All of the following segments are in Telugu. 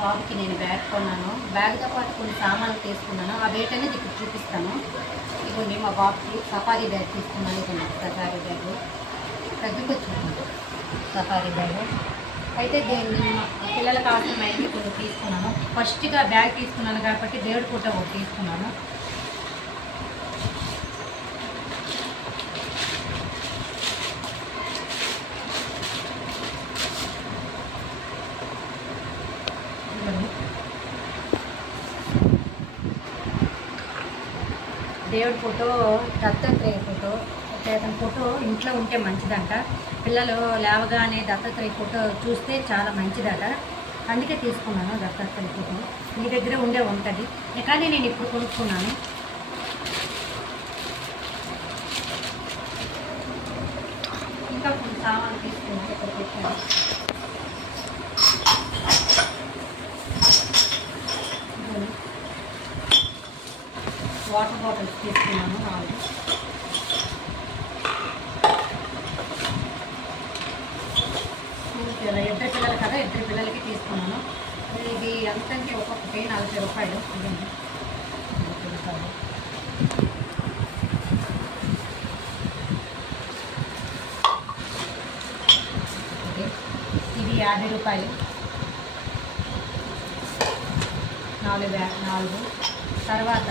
బాబుకి నేను బ్యాగ్ కొన్నాను. బ్యాగ్తో పాటు కొన్ని సామాన్లు తీసుకున్నాను. ఆ వెయిట్ అనేది ఇప్పుడు చూపిస్తాను. ఇదిగోండి మా బాబుకి సఫారీ బ్యాగ్ తీసుకున్నాను. ఇదిగోండి సఫారీ బ్యాగ్ దగ్గరికి వచ్చుకుంటాను. సఫారీ బ్యాగ్ అయితే దీన్ని పిల్లలకు అవసరమైనవి కొన్ని తీసుకున్నాను. ఫస్ట్గా బ్యాగ్ తీసుకున్నాను కాబట్టి దేవుడి ఫోటో ఒకటి తీసుకున్నాను. దేవుడి ఫోటో, దత్తాత్రేయ ఫోటో. అతని ఫోటో ఇంట్లో ఉంటే మంచిదంట. పిల్లలు లేవగానే దత్తాత్రేయ ఫోటో చూస్తే చాలా మంచిదట. అందుకే తీసుకున్నాను దత్తాత్రేయ ఫోటో. మీ దగ్గర ఉంటుంది కానీ నేను ఇప్పుడు కొనుక్కున్నాను. ఇంకా కొన్ని సామాన్లు తీసుకున్నాను. ఇక్కడ పెట్టాను. వాటర్ బాటిల్స్ తీసుకున్నాను 4. ఇద్దరు పిల్లలు కదా, ఇద్దరు పిల్లలకి తీసుకున్నాను. ఇది ఎంతంటే ఒక్కొక్కటి 40 రూపాయలు. 40 రూపాయలు. ఇది 50 రూపాయలు. 4 తర్వాత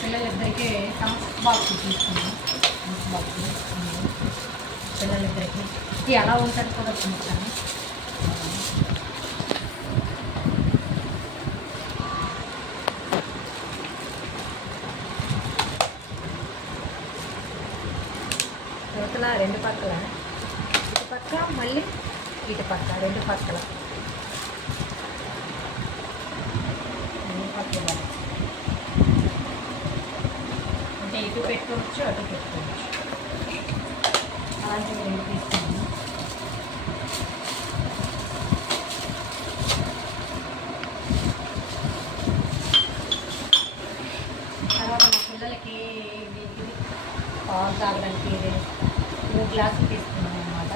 పిల్లలిద్దరికీ థమ్స్ బాక్స్ తీసుకున్నాను. థమ్స్ బాక్స్ పిల్లలిద్దరికి ఇది ఎలా ఉంటుంది కూడా చూస్తాను. యువతల 2 పక్కల, ఇటు పక్క మళ్ళీ ఇటు పక్క 2 పక్కల అంటే ఇటు పెట్టుకోవచ్చు, అటు పెట్టుకోవచ్చు. అలాంటివి 2 తీసుకున్నాను. తర్వాత మా పిల్లలకి ఇది పాలు తాగడానికి 3 గ్లాసులు తీసుకున్నాను అన్నమాట.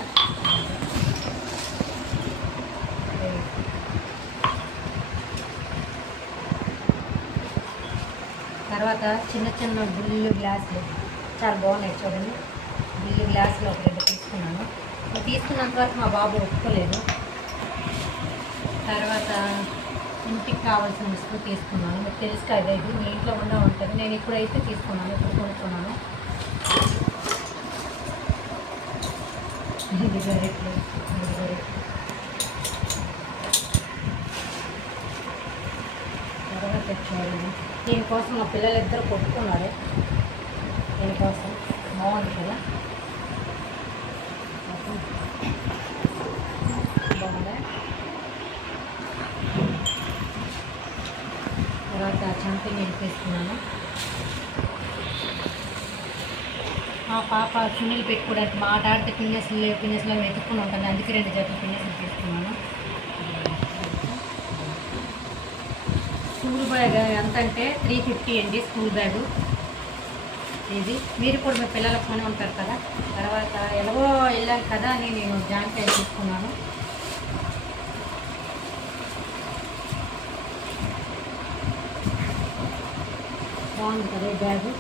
తర్వాత చిన్న చిన్న బిల్లు గ్లాసులు చాలా బాగున్నాయి చూడండి. బిల్లు గ్లాసులు ఒక 2 తీసుకున్నాను. తీసుకున్నంత వరకు మా బాబు ఒప్పుకోలేదు. తర్వాత ఇంటికి కావాల్సిన వస్తువు తీసుకున్నాను. మీకు తెలుసు కదా, ఇది మీ ఇంట్లో ఉంటుంది. నేను ఇప్పుడైతే తీసుకున్నాను, ఇప్పుడు కొనుక్కున్నాను. ఇది గరిట్లు. తర్వాత చూడండి, దీనికోసం మా పిల్లలిద్దరూ కొట్టుకున్నారు. దీనికోసం బాగుంది కదా, బాగుందా. తర్వాత చంపి నీళ్ళు తీసుకున్నాను. మా పాప చున్నీలు పెట్టుకోవడానికి మా ఆడితే పిన్నెస్లో వెతుక్కుని ఉంటుంది. అందుకే 2 జతలు పిన్నెస్లు తీసుకున్నాను. స్కూల్ బ్యాగ్ ఎంత అంటే 350 అండి స్కూల్ బ్యాగు. ఇది మీరు కూడా మీ పిల్లలకు కొని ఉంటారు కదా. తర్వాత ఎలాగో వెళ్ళాను కదా అని నేను జాంకాయ తీసుకున్నాను. బాగుంది కదా ఈ బ్యాగు.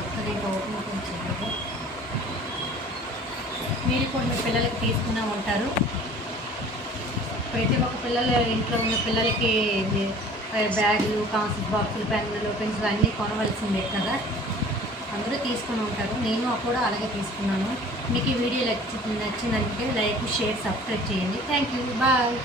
అక్కడ ఇంకా ఓపెన్ కొంచెం మీరు కూడా మీ పిల్లలకి తీసుకునే ఉంటారు. ప్రతి ఒక్క పిల్లల ఇంట్లో ఉన్న పిల్లలకి బ్యాగులు, కాన్సెప్ట్ బాక్సులు, పెన్నులు, పెన్సిల్ అన్నీ కొనవలసిందే కదా. అందరూ తీసుకుని ఉంటారు. నేను కూడా అలాగే తీసుకున్నాను. మీకు ఈ వీడియో నచ్చిందంటే లైక్, షేర్, సబ్స్క్రైబ్ చేయండి. Thank you. బాయ్.